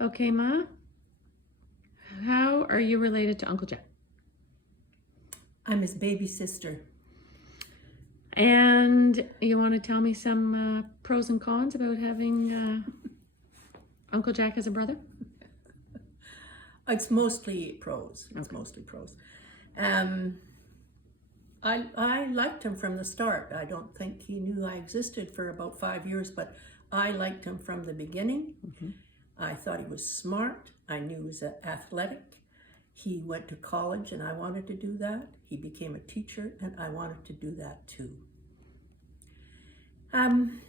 Okay, Ma, how are you related to Uncle Jack? I'm his baby sister. And you want to tell me some pros and cons about having Uncle Jack as a brother? It's mostly pros. It's Okay. mostly pros. Um, I liked him from the start. I don't think he knew I existed for about 5 years, but I liked him from the beginning. Mm-hmm. I thought he was smart. I knew he was athletic. He went to college and I wanted to do that. He became a teacher and I wanted to do that too.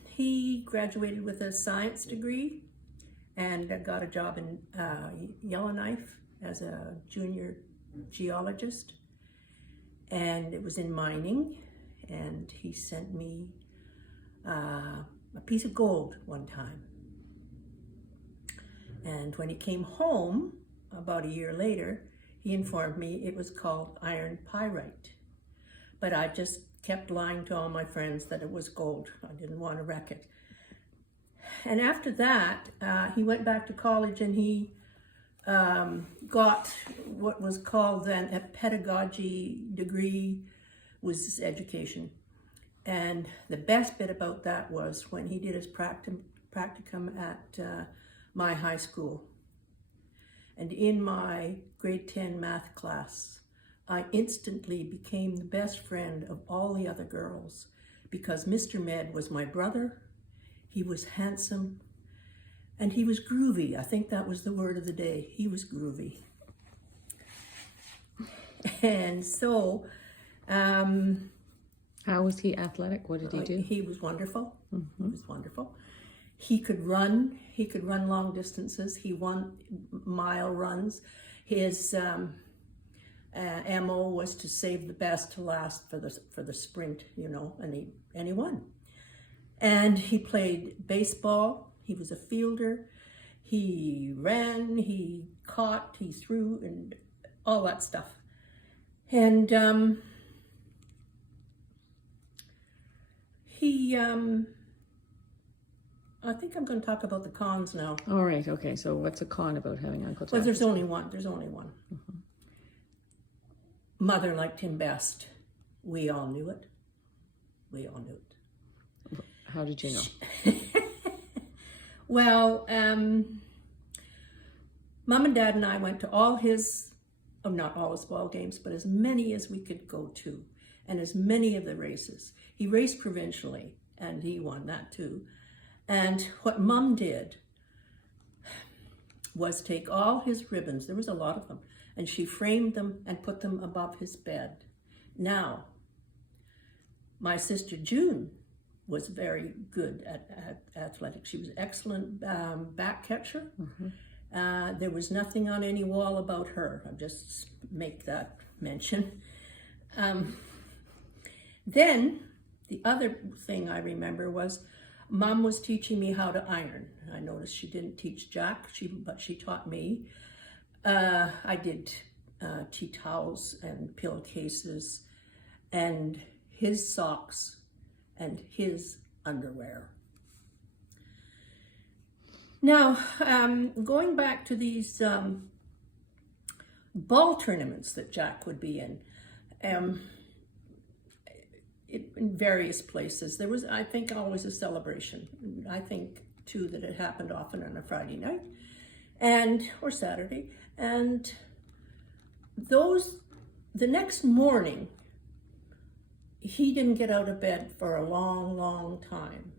He graduated with a science degree and got a job in Yellowknife as a junior geologist. And it was in mining. And he sent me a piece of gold one time. And when he came home, about a year later, he informed me it was called iron pyrite. But I just kept lying to all my friends that it was gold. I didn't want to wreck it. And after that, he went back to college and he got what was called then a pedagogy degree, was his education. And the best bit about that was when he did his practicum at my high school. And in my grade 10 math class, I instantly became the best friend of all the other girls because Mr. Med was my brother. He was handsome and he was groovy. I think that was the word of the day. He was groovy. And so, How was he athletic? What did he do? he was wonderful. Mm-hmm. He was wonderful. He could run long distances. He won mile runs. His MO was to save the best to last for the sprint, and he won. And he played baseball. He was a fielder. He ran, he caught, he threw, and all that stuff. And I think I'm going to talk about the cons now. All right. Okay. So what's a con about having Uncle Jack? Well, there's only one. Mm-hmm. Mother liked him best. We all knew it. How did you know? Well, Mom and Dad and I went to all his, not all his ball games, but as many as we could go to, and as many of the races. He raced provincially, and he won that too. And what Mom did was take all his ribbons, there was a lot of them, and she framed them and put them above his bed. Now, my sister June was very good at athletics. She was an excellent back catcher. Mm-hmm. There was nothing on any wall about her. I'll just make that mention. Then, the other thing I remember was Mom was teaching me how to iron. I noticed she didn't teach Jack, but she taught me. I did tea towels and pillowcases and his socks and his underwear. Now, going back to these ball tournaments that Jack would be in various places, there was, I think, always a celebration. I think, too, that it happened often on a Friday night or Saturday. And the next morning, he didn't get out of bed for a long, long time.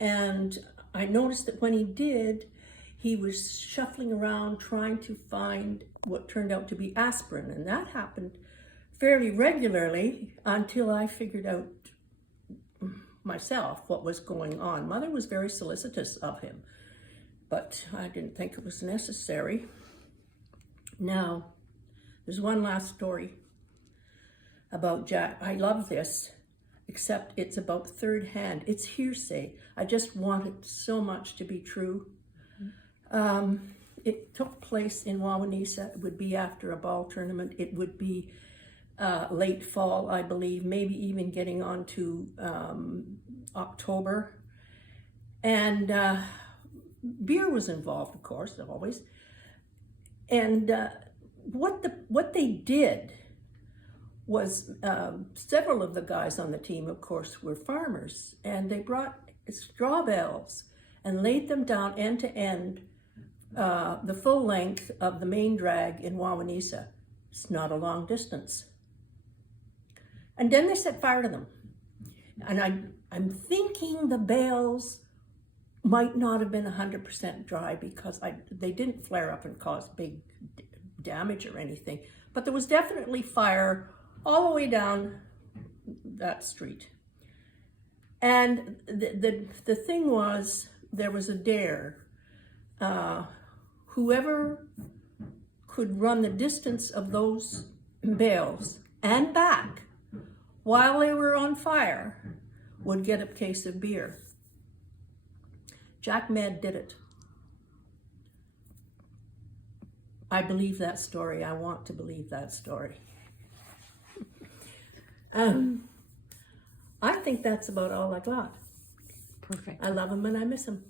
And I noticed that when he did, he was shuffling around trying to find what turned out to be aspirin. And that happened fairly regularly until I figured out myself what was going on. Mother was very solicitous of him, but I didn't think it was necessary. Now, there's one last story about Jack. I love this, except it's about third hand. It's hearsay. I just want it so much to be true. It took place in Wawanesa. It would be after a ball tournament. It would be late fall, I believe, maybe even getting on to October. And beer was involved, of course, always. And what they did was several of the guys on the team, of course, were farmers, and they brought straw bales and laid them down end to end, the full length of the main drag in Wawanesa. It's not a long distance. And then they set fire to them. And I'm thinking the bales might not have been 100% dry because they didn't flare up and cause big damage or anything. But there was definitely fire all the way down that street. And the thing was, there was a dare. Whoever could run the distance of those bales and back while they were on fire would get a case of beer. Jack Med did it. I believe that story. I want to believe that story. I think that's about all I got. Perfect. I love him and I miss him.